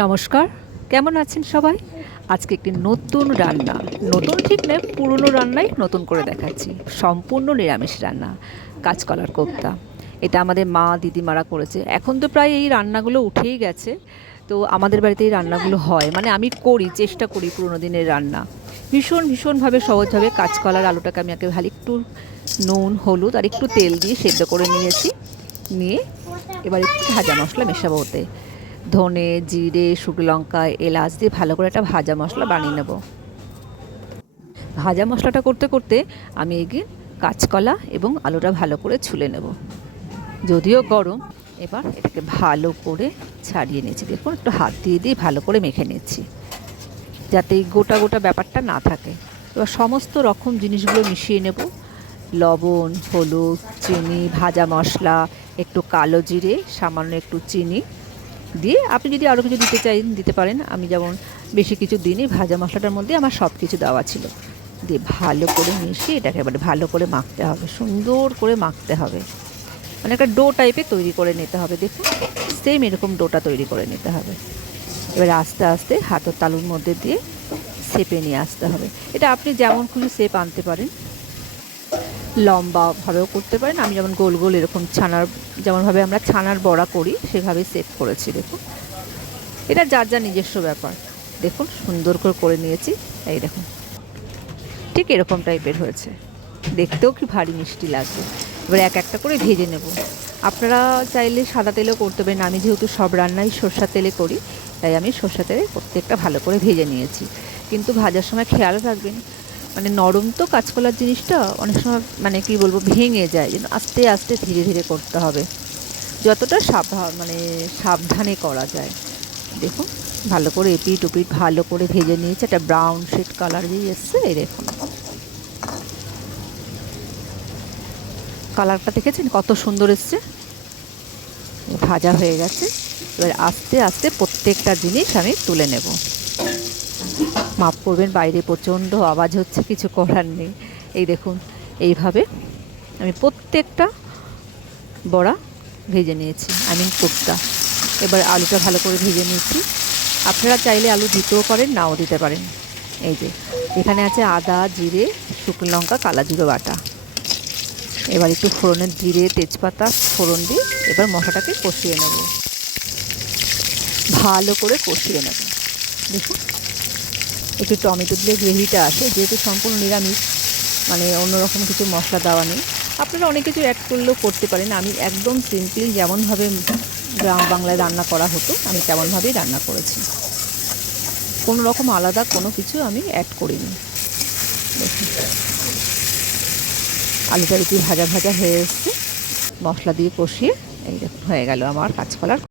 নমস্কার, কেমন আছেন সবাই? আজকে একটি নতুন রান্না, নতুন ঠিক নয়, পুরনো রান্নাই নতুন করে দেখাচ্ছি। সম্পূর্ণ নিরামিষ রান্না, কাঁচকলার কোপ্তা। এটা আমাদের মা দিদিমারা করেছে। এখন তো প্রায় এই রান্নাগুলো উঠেই গেছে। তো আমাদের বাড়িতে এই রান্নাগুলো হয়, মানে আমি করি, চেষ্টা করি পুরনো দিনের রান্না। ভীষণভাবে সহজভাবে কাঁচকলার আলুটাকে আমি একে ভালো একটু নুন, হলুদ আর একটু তেল দিয়ে সেদ্ধ করে নিয়েছি। নিয়ে এবার একটু ভাজা মশলা মেশাবো ওতে। ধনে, জিরে, শুকনো লঙ্কা, এলাচ দিয়ে ভালো করে একটা ভাজা মশলা বানিয়ে নেব। ভাজা মশলাটা করতে করতে আমি এগিয়ে কাঁচকলা এবং আলুটা ভালো করে ছুলে নেব। যদিও গরম, এবার এটাকে ভালো করে ছাড়িয়ে নিয়েছি। দেখুন, একটু হাত দিয়ে ভালো করে মেখে নিচ্ছি, যাতে এই গোটা গোটা ব্যাপারটা না থাকে। এবার সমস্ত রকম জিনিসগুলো মিশিয়ে নেব। লবণ, হলুদ, চিনি, ভাজা মশলা, একটু কালো জিরে, সামান্য একটু চিনি দিয়ে আপনি যদি আরও কিছু দিতে চাইন দিতে পারেন। আমি যেমন বেশি কিছু দিইনি, ভাজা মশলাটার মধ্যে আমার সব কিছু দেওয়া ছিল। দিয়ে ভালো করে মিশিয়ে এটাকে এবারে ভালো করে মাখতে হবে, সুন্দর করে মাখতে হবে, মানে একটা ডো টাইপের তৈরি করে নিতে হবে। দেখুন, সেম এরকম ডোটা তৈরি করে নিতে হবে। এবার আস্তে আস্তে হাতের তালুর মধ্যে দিয়ে শেপে নিয়ে আসতে হবে। এটা আপনি যেমন খুশি শেপ আনতে পারেন, লম্বাভাবেও করতে পারেন। আমি যেমন গোল গোল এরকম ছানার, যেমনভাবে আমরা ছানার বড়া করি সেভাবে শেপ করেছি। দেখুন, এটা যার যা নিজস্ব ব্যাপার। দেখুন, সুন্দর করে নিয়েছি। এই দেখুন, ঠিক এরকম টাইপের হয়েছে। দেখতেও কি ভারী মিষ্টি লাগবে। এবার এক একটা করে ভেজে নেব। আপনারা চাইলে সাদা তেলেও করতে পারেন। আমি যেহেতু সব রান্নাই সরষের তেলে করি, তাই আমি সরষের তেলে প্রত্যেকটা ভালো করে ভেজে নিয়েছি। কিন্তু ভাজার সময় খেয়াল রাখবেন, মানে নরম তো কাঁচকলার জিনিসটা, অনেক সময় মানে কি বলবো ভেঙে যায়, যেন আস্তে আস্তে ধীরে ধীরে করতে হবে, যতটা সাবধানে করা যায়। দেখুন, ভালো করে এপিট ওপিট ভালো করে ভেজে নিয়েছে। একটা ব্রাউন শেড কালার দিয়ে এসছে। এই দেখুন, কালারটা দেখেছেন কত সুন্দর এসছে। ভাজা হয়ে গেছে। এবার আস্তে আস্তে প্রত্যেকটা জিনিস আমি তুলে নেব। মাপ করবেন, বাইরে প্রচণ্ড আওয়াজ হচ্ছে, কিছু করার নেই। এই দেখুন, এইভাবে আমি প্রত্যেকটা বড়া ভেজে নিয়েছি, কোপ্তা। এবার আলুটা ভালো করে ভেজে নিয়েছি। আপনারা চাইলে আলু দিতেও পারেন, নাও দিতে পারেন। এই যে এখানে আছে আদা, জিরে, শুকনো লঙ্কা, কালা জিরে বাটা। এবার একটু ফোড়নের জিরে, তেজপাতা ফোড়ন দিয়ে এবার মশলাটাকে কষিয়ে নেব, ভালো করে কষিয়ে নেব। দেখুন, একটু টমেটো দিলে গ্রেভিটা আসে, যেহেতু সম্পূর্ণ নিরামিষ, মানে অন্যরকম কিছু মশলা দেওয়া নেই। আপনারা অনেক কিছু অ্যাড করলেও করতে পারেন। আমি একদম সিম্পল যেমনভাবে গ্রাম বাংলায় রান্না করা হতো আমি তেমনভাবেই রান্না করেছি। কোনো রকম আলাদা কোনো কিছু আমি অ্যাড করিনি। দেখুন, আলুটা একটু ভাজা ভাজা হয়ে এসছে, মশলা দিয়ে কষিয়ে এই দেখুন হয়ে গেল আমার কাঁচকলার